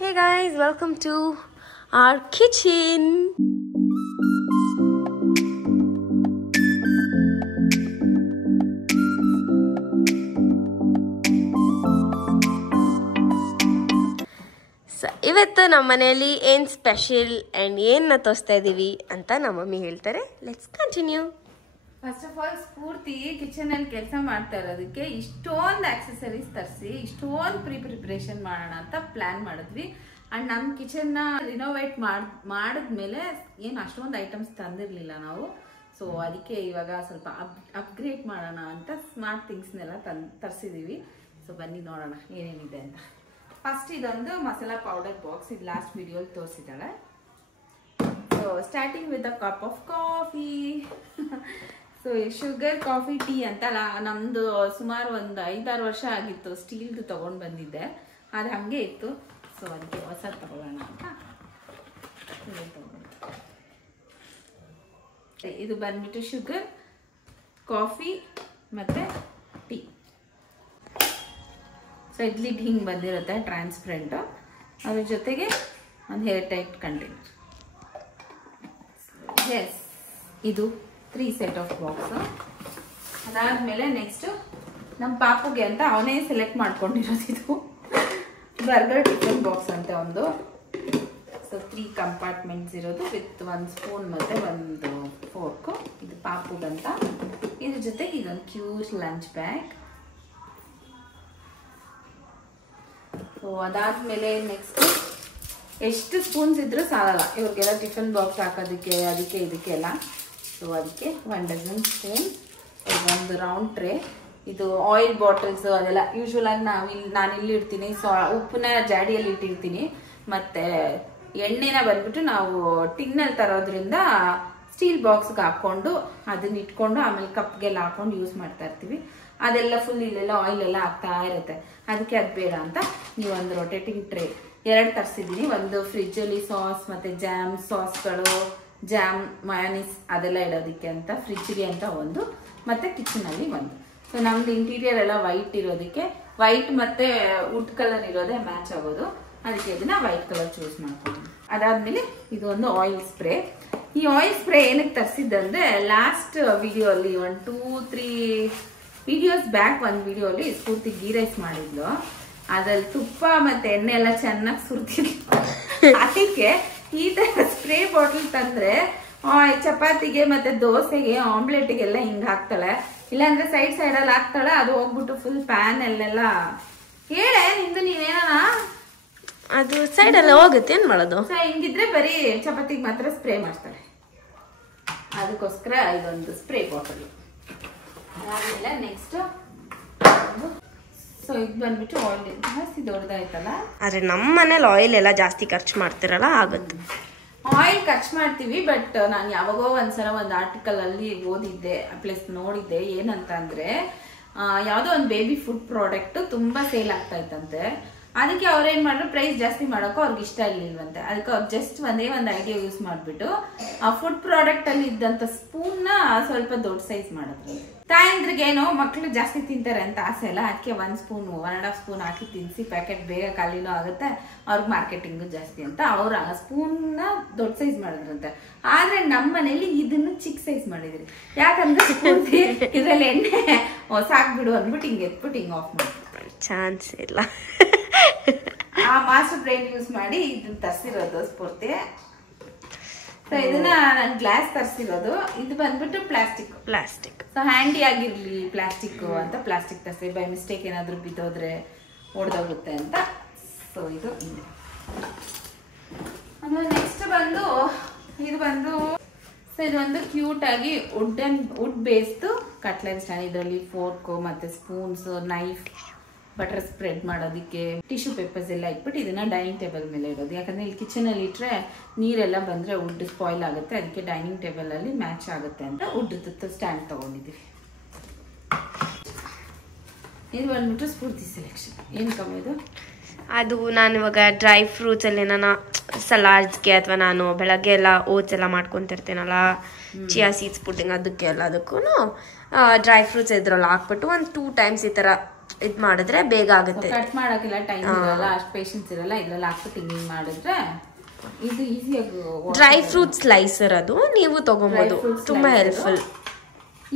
Hey guys, welcome to our kitchen. So, ಇವತ್ತು ನಮ್ಮ ಮನೆಯಲ್ಲಿ ಏನು ಸ್ಪೆಷಲ್ ಆ್ಯಂಡ್ ಏನನ್ನ ತೋರಿಸ್ತಾ ಇದ್ದೀವಿ ಅಂತ ನಮ್ಮ ಮಮ್ಮಿ ಹೇಳ್ತಾರೆ. Let's continue. First of all Spoorthi kitchen ಅಲ್ಲಿ ಕೆಲಸ ಮಾಡ್ತಾ ಇರೋದಕ್ಕೆ ಇಷ್ಟೊಂದು ಆಕ್ಸೆಸರೀಸ್ ತರಿಸಿ ಇಷ್ಟೊಂದು ಪ್ರಿಪರೇಷನ್ ಮಾಡೋಣ ಅಂತ ಪ್ಲಾನ್ ಮಾಡಿದ್ವಿ. ಅಂಡ್ ನಮ್ಮ ಕಿಚನ್ ನ ರಿನೋವೇಟ್ ಮಾಡಿದ್ಮೇಲೆ ಏನು ಅಷ್ಟೊಂದು ಐಟಮ್ಸ್ ತಂದಿರ್ಲಿಲ್ಲ ನಾವು. ಸೊ ಅದಕ್ಕೆ ಇವಾಗ ಸ್ವಲ್ಪ ಅಪ್ಗ್ರೇಡ್ ಮಾಡೋಣ ಅಂತ ಸ್ಮಾರ್ಟ್ ಥಿಂಗ್ಸ್ನೆಲ್ಲ ತರಿಸಿದೀವಿ. ಸೊ ಬನ್ನಿ ನೋಡೋಣ ಏನೇನಿದೆ ಅಂತ. ಫಸ್ಟ್ ಇದೊಂದು ಮಸಾಲಾ ಪೌಡರ್ ಬಾಕ್ಸ್, ಇದು ಲಾಸ್ಟ್ ವಿಡಿಯೋಲಿ ತೋರಿಸಿದ್ದಾಳೆ. So starting with a cup of coffee. So sugar coffee tea ಅಂತಲ್ಲ, ನಮ್ದು ಸುಮಾರು ಒಂದು 5-6 ವರ್ಷ ಆಗಿತ್ತು ಸ್ಟೀಲ್ದು ತಗೊಂಡು ಬಂದಿದ್ದೆ, ಅದು ಹಾಗೆ ಇತ್ತು. ಸೊ ಅದಕ್ಕೆ ಹೊಸದು ತಗೊಳ್ಳೋಣ ಅಂತ ಇದು ಬಂದ್ಬಿಟ್ಟು ಶುಗರ್ ಕಾಫಿ ಮತ್ತೆ ಟೀ. ಸೊ ಇಡ್ಲಿಗೆ ಹಿಂಗೆ ಬಂದಿರುತ್ತೆ ಟ್ರಾನ್ಸ್ಪರೆಂಟು, ಅದ್ರ ಜೊತೆಗೆ ಒಂದು ಹೇರ್ ಟೈಟ್ ಕಂಟೈನರ್. ಎಸ್, ಇದು 3 ಸೆಟ್ ಆಫ್ ಬಾಕ್ಸ್. ಅದಾದ್ಮೇಲೆ ನೆಕ್ಸ್ಟ್ ನಮ್ಮ ಪಾಪುಗೆ ಅಂತ ಅವನೇ ಸೆಲೆಕ್ಟ್ ಮಾಡ್ಕೊಂಡಿರೋದು ಇದು ಬರ್ಗರ್ ಟಿಫನ್ ಬಾಕ್ಸ್ ಅಂತ ಒಂದು. ಸೊ 3 ಕಂಪಾರ್ಟ್ಮೆಂಟ್ಸ್ ಇರೋದು ವಿತ್ 1 ಸ್ಪೂನ್ ಮತ್ತೆ 1 ಫೋರ್ಕು. ಇದು ಪಾಪುಗಂತ. ಇದ್ರ ಜೊತೆಗೆ ಇದೊಂದು ಕ್ಯೂಟ್ ಲಂಚ್ ಬ್ಯಾಗ್. ಸೊ ಅದಾದ್ಮೇಲೆ ನೆಕ್ಸ್ಟ್ ಎಷ್ಟು ಸ್ಪೂನ್ಸ್ ಇದ್ರೂ ಸಾಲಲ್ಲ ಇವ್ರಿಗೆಲ್ಲ ಟಿಫನ್ ಬಾಕ್ಸ್ ಹಾಕೋದಕ್ಕೆ, ಅದಕ್ಕೆ ಇದಕ್ಕೆಲ್ಲ. ಸೊ ಅದಕ್ಕೆ 1 ಡಜನ್ ಸ್ಪೂನ್, ಒಂದು ರೌಂಡ್ ಟ್ರೇ. ಇದು ಆಯಿಲ್ ಬಾಟಲ್ಸ್ ಅದೆಲ್ಲ ಯೂಶ್ವಲ್ ಆಗಿ ನಾನು ಇಲ್ಲಿ ಇಡ್ತೀನಿ. ಸೊ ಉಪ್ಪನ್ನ ಜಾಡಿಯಲ್ಲಿ ಇಟ್ಟಿರ್ತೀನಿ, ಮತ್ತೆ ಎಣ್ಣೆನ ಬಂದ್ಬಿಟ್ಟು ನಾವು ಟಿನ್ನಲ್ಲಿ ತರೋದ್ರಿಂದ ಸ್ಟೀಲ್ ಬಾಕ್ಸ್ಗೆ ಹಾಕೊಂಡು ಅದನ್ನ ಇಟ್ಕೊಂಡು ಆಮೇಲೆ ಕಪ್ಗೆಲ್ಲ ಹಾಕೊಂಡು ಯೂಸ್ ಮಾಡ್ತಾ ಇರ್ತೀವಿ. ಅದೆಲ್ಲ ಫುಲ್ ಇಲ್ಲೆಲ್ಲ ಆಯಿಲ್ ಎಲ್ಲ ಆಗ್ತಾ ಇರುತ್ತೆ, ಅದಕ್ಕೆ ಅದು ಬೇಡ ಅಂತ ಈ ಒಂದು ರೊಟೇಟಿಂಗ್ ಟ್ರೇ 2 ತರಿಸಿದ್ದೀನಿ. ಒಂದು ಫ್ರಿಜ್ಜಲ್ಲಿ ಸಾಸ್ ಮತ್ತೆ ಜಾಮ್ ಸಾಸ್ಗಳು, ಜಾಮ್ ಮಯೋನೀಸ್ ಅದೆಲ್ಲ ಇಡೋದಕ್ಕೆ ಅಂತ ಫ್ರಿಜ್ಗೆ ಅಂತ ಒಂದು, ಮತ್ತೆ ಕಿಚನಲ್ಲಿ ಒಂದು. ಸೊ ನಮ್ದು ಇಂಟೀರಿಯರ್ ಎಲ್ಲ ವೈಟ್ ಇರೋದಕ್ಕೆ, ವೈಟ್ ಮತ್ತೆ ವುಡ್ ಕಲರ್ ಇರೋದೇ ಮ್ಯಾಚ್ ಆಗೋದು, ಅದಕ್ಕೆ ಇದನ್ನ ವೈಟ್ ಕಲರ್ ಚೂಸ್ ಮಾಡ್ಕೊಂಡು. ಅದಾದ್ಮೇಲೆ ಇದು ಒಂದು ಆಯಿಲ್ ಸ್ಪ್ರೇ. ಈ ಆಯಿಲ್ ಸ್ಪ್ರೇ ಏನಕ್ಕೆ ತರಿಸಿದ್ದಂದ್ರೆ ಲಾಸ್ಟ್ ವಿಡಿಯೋ ಅಲ್ಲಿ 1-2-3 ವಿಡಿಯೋಸ್ ಬ್ಯಾಕ್ ಒಂದು ವಿಡಿಯೋಲಿ ಸ್ಫೂರ್ತಿ ಗೀ ರೈಸ್ ಮಾಡಿದ್ಲು. ಅದ್ರಲ್ಲಿ ತುಪ್ಪ ಮತ್ತೆ ಎಣ್ಣೆ ಎಲ್ಲ ಚೆನ್ನಾಗಿ ಸುರ್ತಿದ್ಲು. ಅದಕ್ಕೆ ಈ ತರ ಸ್ಪ್ರೇ ಬಾಟಲ್ ತಂದ್ರೆ ಚಪಾತಿಗೆ ಮತ್ತೆ ದೋಸೆಗೆ ಆಮ್ಲೆಟ್ಗೆಲ್ಲ ಹಿಂಗ್ ಹಾಕ್ತಾಳೆ, ಇಲ್ಲಾಂದ್ರೆ ಸೈಡ್ ಅಲ್ಲಿ ಹಾಕ್ತಾಳೆ. ಅದು ಹೋಗ್ಬಿಟ್ಟು ಫುಲ್ ಪ್ಯಾನ್ ಅಲ್ಲೆಲ್ಲ ಹೇಳೆ ನಿಂದು ನೀವೇನ ಅದು ಸೈಡ್ ಎಲ್ಲ ಹೋಗುತ್ತೆ, ಏನ್ ಮಾಡೋದು? ಸೊ ಹಿಂಗಿದ್ರೆ ಬರೀ ಚಪಾತಿಗೆ ಮಾತ್ರ ಸ್ಪ್ರೇ ಮಾಡ್ತಾಳೆ, ಅದಕ್ಕೋಸ್ಕರ ಇದೊಂದು ಸ್ಪ್ರೇ ಬಾಟಲ್. ಆಮೇಲೆ ನೆಕ್ಸ್ಟ್ ಸೊ ಇದು ಬಂದ್ಬಿಟ್ಟು ಆಯಿಲ್ ಜಾಸ್ತಿ ದೊಡ್ಡದಾಯ್ತಲ್ಲ. ಆದ್ರೆ ನಮ್ಮ ಮನೇಲಿ ಆಯಿಲ್ ಎಲ್ಲ ಜಾಸ್ತಿ ಖರ್ಚು ಮಾಡ್ತಿರಲ್ಲ, ಆಗುತ್ತೆ. ಆಯಿಲ್ ಖರ್ಚು ಮಾಡ್ತೀವಿ, ಬಟ್ ನಾನು ಯಾವಾಗೋ ಒಂದ್ಸಲ ಒಂದು ಆರ್ಟಿಕಲ್ ಅಲ್ಲಿ ಓದಿದ್ದೆ ಪ್ಲಸ್ ನೋಡಿದ್ದೆ. ಏನಂತ ಅಂದ್ರೆ ಯಾವುದೋ ಒಂದು ಬೇಬಿ ಫುಡ್ ಪ್ರಾಡಕ್ಟ್ ತುಂಬಾ ಸೇಲ್ ಆಗ್ತಾ ಇತ್ತಂತೆ. ಅದಕ್ಕೆ ಅವ್ರೇನ್ ಮಾಡ್ರು, ಪ್ರೈಸ್ ಜಾಸ್ತಿ ಮಾಡೋಕ್ಕೂ ಅವ್ರಿಗೆ ಇಷ್ಟ ಇರ್ಲಿಲ್ವಂತೆ. ಅದಕ್ಕೆ ಅವ್ರು ಜಸ್ಟ್ ಒಂದೇ ಒಂದು ಐಡಿಯಾ ಯೂಸ್ ಮಾಡ್ಬಿಟ್ಟು ಆ ಫುಡ್ ಪ್ರಾಡಕ್ಟ್ ಅಲ್ಲಿ ಇದ್ದಂತ ಸ್ಪೂನ್ ನ ಸ್ವಲ್ಪ ದೊಡ್ಡ ಸೈಜ್ ಮಾಡಿದ್ರು. ತಾಯಂದ್ರಿಗೇನೋ ಮಕ್ಳು ಜಾಸ್ತಿ ತಿಂತಾರೆ ಅಂತ ಆಸೆ ಅಲ್ಲ, ಅದಕ್ಕೆ 1 ಸ್ಪೂನ್ 1.5 ಸ್ಪೂನ್ ಹಾಕಿ ತಿನ್ಸಿ, ಪ್ಯಾಕೆಟ್ ಬೇಗ ಖಾಲಿನೂ ಆಗುತ್ತೆ, ಅವ್ರಿಗೆ ಮಾರ್ಕೆಟಿಂಗು ಜಾಸ್ತಿ ಅಂತ ಅವ್ರು ಆ ಸ್ಪೂನ್ ನ ದೊಡ್ಡ ಸೈಜ್ ಮಾಡಿದ್ರಂತೆ. ಆದ್ರೆ ನಮ್ಮ ಮನೇಲಿ ಇದನ್ನು ಚಿಕ್ಕ ಸೈಜ್ ಮಾಡಿದ್ರಿ. ಯಾಕಂದ್ರೆ ಸ್ಫೂರ್ತಿ ಇದ್ರಲ್ಲಿ ಎಣ್ಣೆ ಸಾಕ್ಬಿಡು ಅಂದ್ಬಿಟ್ಟು ಹಿಂಗೆ ಎತ್ಬಿಟ್ಟು ಹಿಂಗೆ ಆಫ್ ಮಾಡ್ತಾರೆ. ಚಾನ್ಸ್ ಇಲ್ಲ. ಆ ಮಾಸ್ಟರ್ ಬ್ರೈನ್ ಯೂಸ್ ಮಾಡಿ ಇದನ್ನ ತರಿಸಿರೋದು ಸ್ಫೂರ್ತಿ. ಸೊ ಇದನ್ನ ನಾನು ಗ್ಲಾಸ್ ತರಿಸಿರೋದು. ಇದು ಬಂದ್ಬಿಟ್ಟು ಪ್ಲಾಸ್ಟಿಕ್. ಸೊ ಹ್ಯಾಂಡಿ ಆಗಿರ್ಲಿ ಪ್ಲಾಸ್ಟಿಕ್ ಅಂತ ಪ್ಲಾಸ್ಟಿಕ್ ತರಿಸಿ, ಬೈ ಮಿಸ್ಟೇಕ್ ಏನಾದ್ರು ಬಿದ್ದೋದ್ರೆ ಒಡೆದೋಗುತ್ತೆ ಅಂತ. ಸೊ ಇದು ಆಮೇಲೆ ನೆಕ್ಸ್ಟ್ ಇದು ಸೊ ಇದೊಂದು ಕ್ಯೂಟ್ ಆಗಿ ವುಡ್ ಬೇಸ್ದು ಕಟ್ಲರಿ ಸ್ಟ್ಯಾಂಡ್. ಇದರಲ್ಲಿ ಫೋರ್ಕ್ ಮತ್ತೆ ಸ್ಪೂನ್ಸ್, ನೈಫ್, ಬಟರ್ ಸ್ಪ್ರೆಡ್ ಮಾಡೋದಕ್ಕೆ, ಟಿಶ್ಯೂ ಪೇಪರ್ಸ್ ಎಲ್ಲ ಇಟ್ಬಿಟ್ಟು ಇದನ್ನ ಡೈನಿಂಗ್ ಟೇಬಲ್ ಮೇಲೆ ಇಡೋದು. ಯಾಕಂದ್ರೆ ಇಲ್ಲಿ ಕಿಚನ್ ಅಲ್ಲಿ ಇಟ್ರೆ ನೀರೆಲ್ಲ ಬಂದ್ರೆ ವುಡ್ ಸ್ಪಾಯ್ಲ್ ಆಗುತ್ತೆ, ಅದಕ್ಕೆ ಡೈನಿಂಗ್ ಟೇಬಲ್ ಅಲ್ಲಿ ಮ್ಯಾಚ್ ಆಗುತ್ತೆ ಅಂತ ವುಡ್ ಸ್ಟ್ಯಾಂಡ್ ತಗೊಂಡಿದ್ದೀವಿ. ಇದು ಬಂದ್ಬಿಟ್ಟು ಸ್ಫೂರ್ತಿ ಸೆಲೆಕ್ಷನ್. ಏನು ಕಮ್ಮಿ ಇದು? ಅದು ನಾನು ಇವಾಗ ಡ್ರೈ ಫ್ರೂಟ್ಸ್ ಅಲ್ಲಿ ನಾನು ಸಲಾಡ್ಸ್ಗೆ ಅಥವಾ ನಾನು ಬೆಳಗ್ಗೆ ಎಲ್ಲ ಓಟ್ಸ್ ಎಲ್ಲ ಮಾಡ್ಕೊತಿರ್ತೇನಲ್ಲ, ಚಿಯಾ ಸೀಡ್ಸ್ ಪುಡ್ಡಿಂಗ್, ಅದಕ್ಕೆ ಎಲ್ಲದಕ್ಕೂ ಡ್ರೈ ಫ್ರೂಟ್ಸ್ ಇದ್ರಲ್ಲಿ ಹಾಕ್ಬಿಟ್ಟು ಒಂದು 2 ಟೈಮ್ಸ್ ಈ ಥರ ಇದ್ ಮಾಡಿದ್ರೆ ಬೇಗ ಆಗುತ್ತೆ. ಕಟ್ ಮಾಡಕ್ಕೆಲ್ಲ ಟೈಮ್ ಇರಲ್ಲ, ಅಷ್ಟು ಪೇಷನ್ಸ್ ಇರಲ್ಲ. ಇದ್ರಲ್ಲಿ ಹಾಕ್ಬಿಟ್ಟು ಹಿಂಗ್ ಮಾಡಿದ್ರೆ ಇದು ಈಸಿಯಾಗಿ ಡ್ರೈ ಫ್ರೂಟ್ ಸ್ಲೈಸರ್ ಅದು ನೀವು ತಗೊಬೋದು, ತುಂಬಾ ಹೆಲ್ಪ್ಫುಲ್.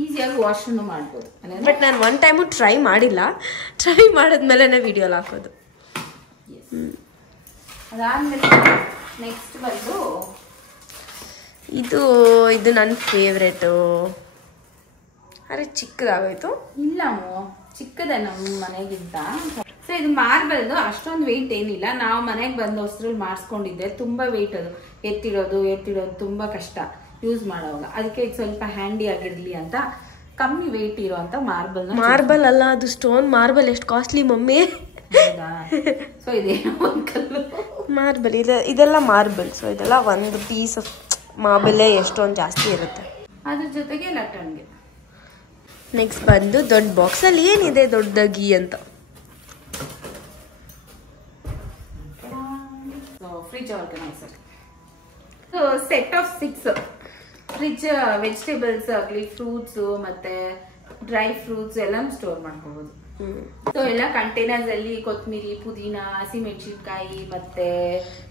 ಈಸಿಯಾಗಿ ವಾಶನ್ನು ಮಾಡ್ಬೋದು. ಬಟ್ ನಾನು ಒನ್ ಟೈಮು ಟ್ರೈ ಮಾಡಿಲ್ಲ, ಟ್ರೈ ಮಾಡಿದ್ಮೇಲೆ ವಿಡಿಯೋಲಿ ಹಾಕೋದು. ಅದಾದ್ಮೇಲೆ ನೆಕ್ಸ್ಟ್ ಬಂದು ಇದು ನನ್ನ ಫೇವ್ರೇಟು. ಅರೆ ಚಿಕ್ಕದಾಗೋಯ್ತು. ಇಲ್ಲ ಚಿಕ್ಕದ ನಮ್ಮ ಮನೆಗಿಂತ. ಸೊ ಇದು ಮಾರ್ಬಲ್ದು ಅಷ್ಟೊಂದು ವೆಯ್ಟ್ ಏನಿಲ್ಲ. ನಾವು ಮನೆಗೆ ಬಂದು ಹೊಸರಲ್ಲಿ ಮಾಡಿಸ್ಕೊಂಡಿದ್ದೆ. ತುಂಬಾ ವೆಯ್ಟ್ ಅದು, ಎತ್ತಿಡೋದು ತುಂಬಾ ಕಷ್ಟ ಯೂಸ್ ಮಾಡೋವಾಗ. ಅದಕ್ಕೆ ಇದು ಸ್ವಲ್ಪ ಹ್ಯಾಂಡಿ ಆಗಿರ್ಲಿ ಅಂತ ಕಮ್ಮಿ ವೆಯ್ಟ್ ಇರೋಂತ ಮಾರ್ಬಲ್ ಅಲ್ಲ, ಅದು ಸ್ಟೋನ್ ಮಾರ್ಬಲ್. ಎಷ್ಟು ಕಾಸ್ಟ್ಲಿ ಮಮ್ಮಿ. ಸೊ ಇದೇ ಒಂದು ಕಲ್ಲು ಮಾರ್ಬಲ್. ಇದೆಲ್ಲ ಮಾರ್ಬಲ್. ಸೊ ಇದೆಲ್ಲ ಒಂದು ಪೀಸ್ ಆಫ್ ಮಾರ್ಬಲ್ ಎಷ್ಟೊಂದು ಜಾಸ್ತಿ ಇರುತ್ತೆ. ಅದ್ರ ಜೊತೆಗೆ ಲಟ್ಟಣ್ಗೆ. ನೆಕ್ಸ್ಟ್ ಬಂದು ದೊಡ್ಡ ಬಾಕ್ಸ್ ಅಲ್ಲಿ ಏನಿದೆ ದೊಡ್ಡದಾಗಿ ಅಂತ. Fridge organiser. Set of 6 fridge. Vegetables ಆಗಲಿ, ಫ್ರೂಟ್ಸ್ ಮತ್ತೆ ಡ್ರೈ ಫ್ರೂಟ್ಸ್ ಎಲ್ಲ ಸ್ಟೋರ್ ಮಾಡ್ಕೋಬಹುದು. ಸೊ ಎಲ್ಲ ಕಂಟೈನರ್ಸ್ ಅಲ್ಲಿ ಕೊತ್ತಂಬರಿ, ಪುದೀನ, ಹಸಿಮೆಣಸಿನ್ಕಾಯಿ ಮತ್ತೆ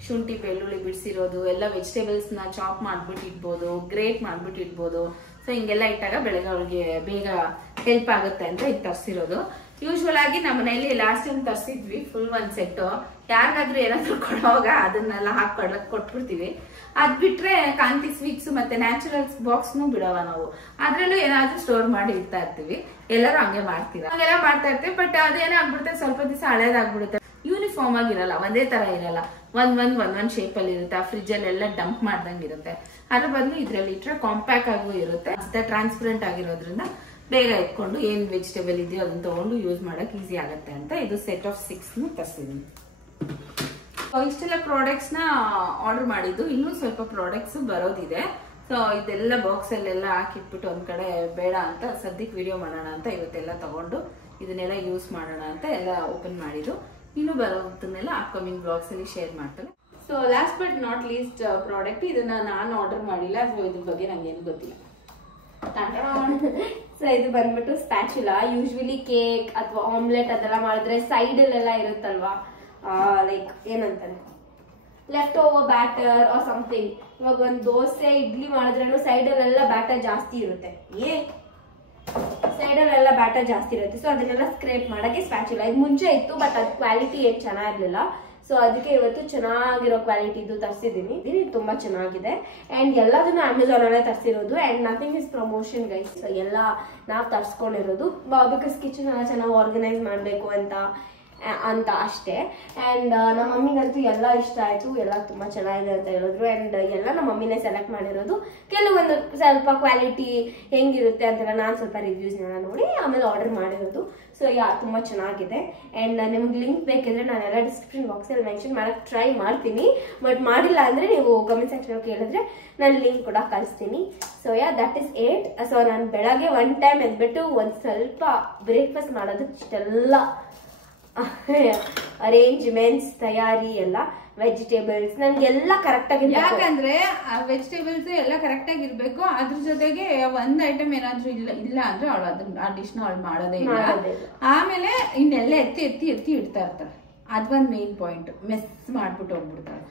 ಶುಂಠಿ, ಬೆಳ್ಳುಳ್ಳಿ ಬಿಡಿಸಿರೋದು ಎಲ್ಲ ವೆಜಿಟೇಬಲ್ಸ್ ನ ಚಾಪ್ ಮಾಡ್ಬಿಟ್ಟು ಇಡ್ಬೋದು, ಗ್ರೇಟ್ ಮಾಡ್ಬಿಟ್ಟು ಇಡ್ಬೋದು. ಸೊ ಹಿಂಗೆಲ್ಲ ಇಟ್ಟಾಗ ಬೆಳಗ್ಗೆ ಬೇಗ ಹೆಲ್ಪ್ ಆಗುತ್ತೆ ಅಂತ ಇದು ತರಿಸಿರೋದು. ಯೂಶುವಲ್ ಆಗಿ ನಮ್ಮ ಮನೆಯಲ್ಲಿ ಲಾಸ್ಟ್ ಟೈಮ್ ತರಿಸಿದ್ವಿ ಫುಲ್ ಒಂದ್ ಸೆಟ್. ಯಾರಿಗಾದ್ರೂ ಏನಾದ್ರು ಕೊಡುವಾಗ ಅದನ್ನೆಲ್ಲ ಕೊಟ್ಬಿಡ್ತೀವಿ. ಅದ್ ಬಿಟ್ರೆ ಕಾಂತಿ ಸ್ವೀಟ್ಸ್ ಮತ್ತೆ ನ್ಯಾಚುರಲ್ಸ್ ಬಾಕ್ಸ್ ಬಿಡವ ನಾವು. ಅದ್ರಲ್ಲೂ ಏನಾದ್ರೂ ಸ್ಟೋರ್ ಮಾಡಿ ಇಡ್ತಾ ಇರ್ತೀವಿ. ಎಲ್ಲರೂ ಹಂಗೆ ಮಾಡ್ತೀರಾ, ಹಾಗೆಲ್ಲ ಮಾಡ್ತಾ ಇರ್ತೀವಿ. ಬಟ್ ಅದೇನಾಗ್ಬಿಡುತ್ತೆ, ಸ್ವಲ್ಪ ದಿವಸ ಹಳೇದಾಗ್ಬಿಡುತ್ತೆ. ಯೂನಿಫಾರ್ಮ್ ಆಗಿರಲ್ಲ, ಒಂದೇ ತರ ಇರಲ್ಲ. ಒಂದೊಂದ್ ಶೇಪ್ ಅಲ್ಲಿ ಇರುತ್ತೆ. ಆ ಫ್ರಿಜ್ ಅಲ್ಲಿ ಎಲ್ಲ ಡಂಪ್ ಮಾಡ್ದಂಗೆ ಇರುತ್ತೆ. ಅದ್ರ ಬದಲು ಇದ್ರಲ್ಲಿ ಇಟ್ರೆ ಕಾಂಪ್ಯಾಕ್ಟ್ ಆಗೂ ಇರುತ್ತೆ, ಮತ್ತೆ ಟ್ರಾನ್ಸ್ಪರೆಂಟ್ ಆಗಿರೋದ್ರಿಂದ ಬೇಗ ಎತ್ಕೊಂಡು ಏನ್ ವೆಜಿಟೇಬಲ್ ಇದೆಯೋ ಅದನ್ನ ತಗೊಂಡು ಯೂಸ್ ಮಾಡಕ್ ಈಸಿ ಆಗುತ್ತೆ ಅಂತ ಇದು ಸೆಟ್ ಆಫ್ 6 ತರಿಸಿದೀನಿ. ಇಷ್ಟೆಲ್ಲ ಪ್ರಾಡಕ್ಟ್ಸ್ ನ ಆರ್ಡರ್ ಮಾಡಿದ್ದು. ಇನ್ನೂ ಸ್ವಲ್ಪ ಪ್ರಾಡಕ್ಟ್ಸ್ ಬರೋದಿದೆ. ಸೊ ಇದೆಲ್ಲ ಬಾಕ್ಸ್ ಅಲ್ಲೆಲ್ಲ ಹಾಕಿಟ್ಬಿಟ್ಟು ಒಂದ್ ಕಡೆ ಬೇಡ ಅಂತ ಸದ್ಯಕ್ಕೆ ವಿಡಿಯೋ ಮಾಡೋಣ ಅಂತ ಇವತ್ತೆಲ್ಲ ತಗೊಂಡು ಇದನ್ನೆಲ್ಲ ಯೂಸ್ ಮಾಡೋಣ ಅಂತ ಎಲ್ಲ ಓಪನ್ ಮಾಡಿದ್ದು. ಇನ್ನು ಬರೋದನ್ನೆಲ್ಲ ಅಪ್ಕಮಿಂಗ್ ಬ್ಲಾಗ್ಸ್ ಅಲ್ಲಿ ಶೇರ್ ಮಾಡ್ತೇನೆ. So last but not least product. ಇದನ್ನ ನಾನು ಆರ್ಡರ್ ಮಾಡಿಲ್ಲ, ಸೊ ಇದ್ರ ಬಗ್ಗೆ ನಂಗೆ ಏನು ಗೊತ್ತಿಲ್ಲ. ಸೊ ಇದು ಬಂದ್ಬಿಟ್ಟು ಸ್ಪ್ಯಾಚುಲಾ. ಯೂಶ್ವಲಿ ಕೇಕ್ ಅಥವಾ ಆಮ್ಲೆಟ್ ಅದೆಲ್ಲ ಮಾಡಿದ್ರೆ ಸೈಡ್ ಅಲ್ಲೆಲ್ಲ ಇರುತ್ತಲ್ವಾ, ಲೈಕ್ ಏನಂತಾರೆ leftover batter or something. ಇವಾಗ ಒಂದು ದೋಸೆ ಇಡ್ಲಿ ಮಾಡಿದ್ರೂ ಸೈಡ್ ಅಲ್ಲೆಲ್ಲ ಬ್ಯಾಟರ್ ಜಾಸ್ತಿ ಇರುತ್ತೆ. ಸೈಡ್ ಅಲ್ಲೆಲ್ಲ ಬ್ಯಾಟರ್ ಜಾಸ್ತಿ ಇರುತ್ತೆ. ಸೊ ಅದನ್ನೆಲ್ಲ ಸ್ಕ್ರೇಪ್ ಮಾಡಕ್ಕೆ ಸ್ಪ್ಯಾಚುಲಾ. ಇದು ಮುಂಚೆ ಇತ್ತು, ಬಟ್ ಅದ್ ಕ್ವಾಲಿಟಿ ಏನ್ ಚೆನ್ನಾಗಿರ್ಲಿಲ್ಲ. ಸೊ ಅದಕ್ಕೆ ಇವತ್ತು ಚೆನ್ನಾಗಿರೋ ಕ್ವಾಲಿಟಿದು ತರಿಸಿದ್ದೀನಿ. ಇದು ತುಂಬಾ ಚೆನ್ನಾಗಿದೆ. ಅಂಡ್ ಎಲ್ಲದನ್ನು ಅಮೆಝಾನ್ ಅಲ್ಲೇ ತರಿಸಿರೋದು. And nothing is promotion guys. ಎಲ್ಲ ನಾವು ತರಿಸ್ಕೊಂಡಿರೋದು ಬಿಕಾಸ್ ಕಿಚನ್ ಎಲ್ಲ ಚೆನ್ನಾಗಿ ಆರ್ಗನೈಸ್ ಮಾಡಬೇಕು ಅಂತ ಅಷ್ಟೇ. ಅಂಡ್ ನಮ್ಮ ಮಮ್ಮಿಗಂತೂ ಎಲ್ಲ ಇಷ್ಟ ಆಯ್ತು, ಎಲ್ಲ ತುಂಬಾ ಚೆನ್ನಾಗಿದೆ ಅಂತ ಹೇಳಿದ್ರು. ಅಂಡ್ ಎಲ್ಲ ನಮ್ಮ ಮಮ್ಮಿನೇ ಸೆಲೆಕ್ಟ್ ಮಾಡಿರೋದು. ಕೆಲವೊಂದು ಸ್ವಲ್ಪ ಕ್ವಾಲಿಟಿ ಹೆಂಗಿರುತ್ತೆ ಅಂತೆಲ್ಲ ನಾನು ಸ್ವಲ್ಪ ರಿವ್ಯೂಸ್ನೆಲ್ಲ ನೋಡಿ ಆಮೇಲೆ ಆರ್ಡರ್ ಮಾಡಿರೋದು. ಸೊ ತುಂಬಾ ಚೆನ್ನಾಗಿದೆ. ಅಂಡ್ ನಿಮ್ಗೆ ಲಿಂಕ್ ಬೇಕಿದ್ರೆ ನಾನೆಲ್ಲ ಡಿಸ್ಕ್ರಿಪ್ಷನ್ ಬಾಕ್ಸ್ ಅಲ್ಲಿ ಮೆನ್ಷನ್ ಮಾಡಕ್ ಟ್ರೈ ಮಾಡ್ತೀನಿ. ಬಟ್ ಮಾಡಿಲ್ಲ ಅಂದ್ರೆ ನೀವು ಕಮೆಂಟ್ ಸೆಕ್ಷನ್ ಕೇಳಿದ್ರೆ ನಾನು ಲಿಂಕ್ ಕೂಡ ಕಳಿಸ್ತೀನಿ. So that is 8. ಸೊ ನಾನು ಬೆಳಗ್ಗೆ ಒನ್ ಟೈಮ್ ಎದ್ಬಿಟ್ಟು ಒಂದ್ ಸ್ವಲ್ಪ ಬ್ರೇಕ್ಫಾಸ್ಟ್ ಮಾಡೋದಕ್ಕೆ ಇಷ್ಟೆಲ್ಲ ಅರೇಂಜ್ಮೆಂಟ್ಸ್, ತಯಾರಿ ಎಲ್ಲ ವೆಜಿಟೇಬಲ್ಸ್ ನನ್ಗೆಲ್ಲ ಕರೆಕ್ಟ್ ಆಗಿ. ಯಾಕಂದ್ರೆ ಆ ವೆಜಿಟೇಬಲ್ಸ್ ಎಲ್ಲ ಕರೆಕ್ಟ್ ಆಗಿ ಇರ್ಬೇಕು. ಅದ್ರ ಜೊತೆಗೆ ಒಂದ್ ಐಟಮ್ ಏನಾದ್ರು ಇಲ್ಲ ಅಂದ್ರೆ ಅವಳು ಅದನ್ನ ಆ ಡಿಶ್ ನ ಅವಳು ಮಾಡೋದೇ ಇಲ್ಲ. ಆಮೇಲೆ ಇನ್ನೆಲ್ಲ ಎತ್ತಿ ಇಡ್ತಾ ಇರ್ತಾರೆ. ಅದೊಂದ್ ಮೇನ್ ಪಾಯಿಂಟ್. ಮೆಸ್ ಮಾಡ್ಬಿಟ್ಟು ಹೋಗ್ಬಿಡ್ತಾರೆ.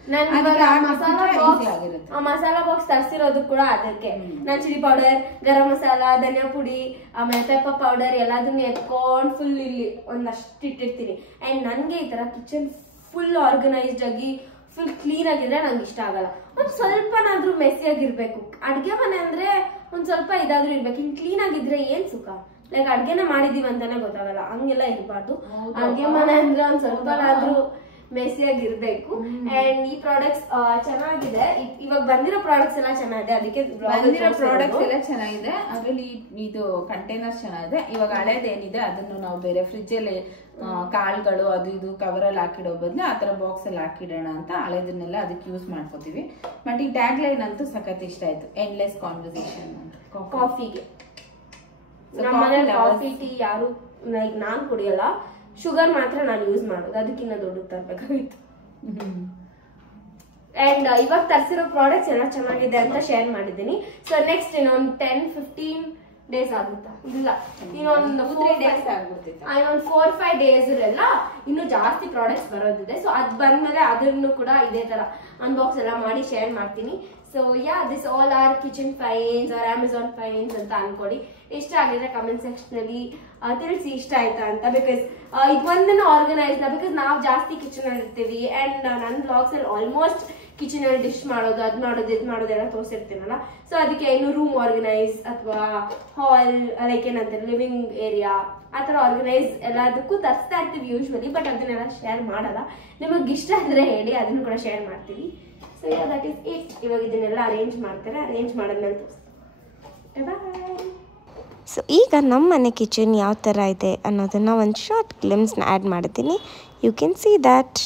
ಮಸಾಲಾ ಬಾಕ್ಸ್ ತರಿಸಿರೋದು ಕೂಡ ಅದಕ್ಕೆ. ನಾನ್ ಚಿಲ್ಲಿ ಪೌಡರ್, ಗರಂ ಮಸಾಲ, ಧನಿಯಾ ಪುಡಿ, ಆಮೇಲೆ ಪೆಪ್ಪರ್ ಪೌಡರ್ ಎಲ್ಲದನ್ನ ಎತ್ಕೊಂಡ್ ಫುಲ್ ಇಲ್ಲಿ ಒಂದಷ್ಟು ಇಟ್ಟಿರ್ತೀನಿ. ಅಂಡ್ ನನ್ಗೆ ಈ ತರ ಕಿಚನ್ ಫುಲ್ ಆರ್ಗನೈಸ್ಡ್ ಆಗಿ ಫುಲ್ ಕ್ಲೀನ್ ಆಗಿದ್ರೆ ನಂಗೆ ಇಷ್ಟ ಆಗಲ್ಲ. ಒಂದ್ ಸ್ವಲ್ಪನಾದ್ರೂ ಮೆಸ್ಸಿ ಆಗಿರ್ಬೇಕು. ಅಡ್ಗೆ ಮನೆ ಅಂದ್ರೆ ಒಂದ್ ಸ್ವಲ್ಪ ಇದಾದ್ರೂ ಇರ್ಬೇಕು. ಇನ್ ಕ್ಲೀನ್ ಆಗಿದ್ರೆ ಏನ್ ಸುಖ. ಲೈಕ್ ಅಡ್ಗೆನ ಮಾಡಿದೀವಿ ಅಂತಾನೆ ಗೊತ್ತಾಗಲ್ಲ. ಹಂಗೆಲ್ಲ ಇರ್ಬಾರ್ದು. ಅಡ್ಗೆ ಮನೆ ಅಂದ್ರೆ ಒಂದ್ ಸ್ವಲ್ಪನಾದ್ರೂ ಮೆಸ್ಸಿಯಾಗಿ ಇರ್ಬೇಕು. ಅಂಡ್ ಈ ಪ್ರಾಡಕ್ಟ್ಸ್ ಚೆನ್ನಾಗಿದೆ. ಇವಾಗ ಬಂದಿರೋ ಪ್ರಾಡಕ್ಟ್ಸ್ ಎಲ್ಲ ಚೆನ್ನಾಗಿದೆ. ಅದಕ್ಕೆ ಬಂದಿರೋ ಪ್ರಾಡಕ್ಟ್ಸ್ ಎಲ್ಲ ಚೆನ್ನಾಗಿದೆ. ಅದ್ರಲ್ಲಿ ಇದು ಕಂಟೈನರ್ಸ್ ಚೆನ್ನಾಗಿದೆ. ಇವಾಗ ಹಳೇದೇನಿದೆ ಅದನ್ನು ನಾವು ಬೇರೆ ಫ್ರಿಜ್ ಅಲ್ಲಿ ಕಾಳುಗಳು ಅದು ಇದು ಕವರ್ ಅಲ್ಲಿ ಹಾಕಿಡೋ ಬದಲು ಆತರ ಬಾಕ್ಸ್ ಅಲ್ಲಿ ಹಾಕಿಡೋಣ ಅಂತ ಹಳೇದನ್ನೆಲ್ಲ ಅದಕ್ಕೆ ಯೂಸ್ ಮಾಡ್ಕೋತೀವಿ. ಬಟ್ ಈ ಟ್ಯಾಗ್ ಲೈನ್ ಅಂತೂ ಸಖತ್ ಇಷ್ಟ ಆಯ್ತು. ಎಂಡ್ಲೆಸ್ ಕಾನ್ವರ್ಸೇಷನ್ ಅಂತ. ಕಾಫಿಗೆ ನಮ್ಮನೆ ಕಾಫಿ ಟೀ ಯಾರು ಲೈಕ್ ನಾನ್ ಕುಡಿಯಲ್ಲ. ಶುಗರ್ ಮಾತ್ರ ನಾನು ಯೂಸ್ ಮಾಡೋದು. ಅದಕ್ಕಿನ್ನ ದೊಡ್ಡ ತರಬೇಕಾಗಿತ್ತು. ಅಂಡ್ ಇವಾಗ ತರಿಸಿರೋ ಪ್ರಾಡಕ್ಟ್ಸ್ ಎಲ್ಲ ಚೆನ್ನಾಗಿದೆ ಅಂತ ಶೇರ್ ಮಾಡಿದ್ದೀನಿ. ಸೊ ನೆಕ್ಸ್ಟ್ ಇನ್ನೊಂದು 10-15 ಡೇಸ್ ಆಗುತ್ತಾ? ಇಲ್ಲ, ಇನ್ನೊಂದು 3 days ಆಗ್ಬಿಡ್ತಿತ್ತು. ಇನ್ನೊಂದು 4-5 days ಅಲ್ಲೆಲ್ಲ ಇನ್ನೂ ಜಾಸ್ತಿ ಪ್ರಾಡಕ್ಟ್ಸ್ ಬರೋದಿದೆ. ಸೊ ಅದು ಬಂದ್ಮೇಲೆ ಅದನ್ನು ಕೂಡ ಇದೇ ತರ ಅನ್ಬಾಕ್ಸ್ ಎಲ್ಲ ಮಾಡಿ ಶೇರ್ ಮಾಡ್ತೀನಿ. So this all are kitchen finds are Amazon finds ಅಂತ ಅನ್ಕೊಳ್ಳಿ. ಇಷ್ಟ ಆಗಿದ್ರೆ ಕಮೆಂಟ್ ಸೆಕ್ಷನ್ ಅಲ್ಲಿ ತಿಳಿಸಿ ಇಷ್ಟ ಆಯ್ತಾ ಅಂತ. ಬಿಕಾಸ್ ಇದೊಂದನ್ನು ಆರ್ಗನೈಸ್ ಬಿಕಾಸ್ ನಾವು ಜಾಸ್ತಿ ಕಿಚನ್ ಅಲ್ಲಿ ಇರ್ತೀವಿ ಅಂಡ್ ನನ್ನ ಬ್ಲಾಗ್ಸ್ ಅಲ್ಲಿ ಆಲ್ಮೋಸ್ಟ್ ಕಿಚನ್ ಅಲ್ಲಿ ಡಿಶ್ ಮಾಡೋದು, ಅದ್ ಮಾಡೋದು, ಇದ್ ಮಾಡೋದು ಎಲ್ಲ ತೋರಿಸಿರ್ತೀನಲ್ಲ. ಸೊ ಅದಕ್ಕೆ ಇನ್ನು ರೂಮ್ ಆರ್ಗನೈಸ್ ಅಥವಾ ಹಾಲ್ ಲೈಕ್ ಏನಂತಾರೆ ಲಿವಿಂಗ್ ಏರಿಯಾ ಆ ಥರ ಆರ್ಗನೈಸ್ ಎಲ್ಲದಕ್ಕೂ ತರಿಸ್ತಾ ಇರ್ತೀವಿ ಯೂಶ್ವಲಿ. ಬಟ್ ಅದನ್ನೆಲ್ಲ ಶೇರ್ ಮಾಡಲ್ಲ. ನಿಮಗೆ ಇಷ್ಟ ಅಂದ್ರೆ ಹೇಳಿ, ಅದನ್ನು ಕೂಡ ಶೇರ್ ಮಾಡ್ತೀವಿ. So that is it. ಇವಾಗ ಇದನ್ನೆಲ್ಲ ಅರೇಂಜ್ ಮಾಡ್ತಾರೆ. ಅರೇಂಜ್ ಮಾಡಿದ್ಮೇಲೆ ತೋರಿಸ್ತೀನಿ. ಬಾಯ್. ಸೊ ಈಗ ನಮ್ಮ ಮನೆ ಕಿಚನ್ ಯಾವ ಥರ ಇದೆ ಅನ್ನೋದನ್ನು ಒಂದು ಶಾರ್ಟ್ ಗ್ಲಿಮ್ಸ್ನ ಆ್ಯಡ್ ಮಾಡಿದ್ದೀನಿ. You can see that.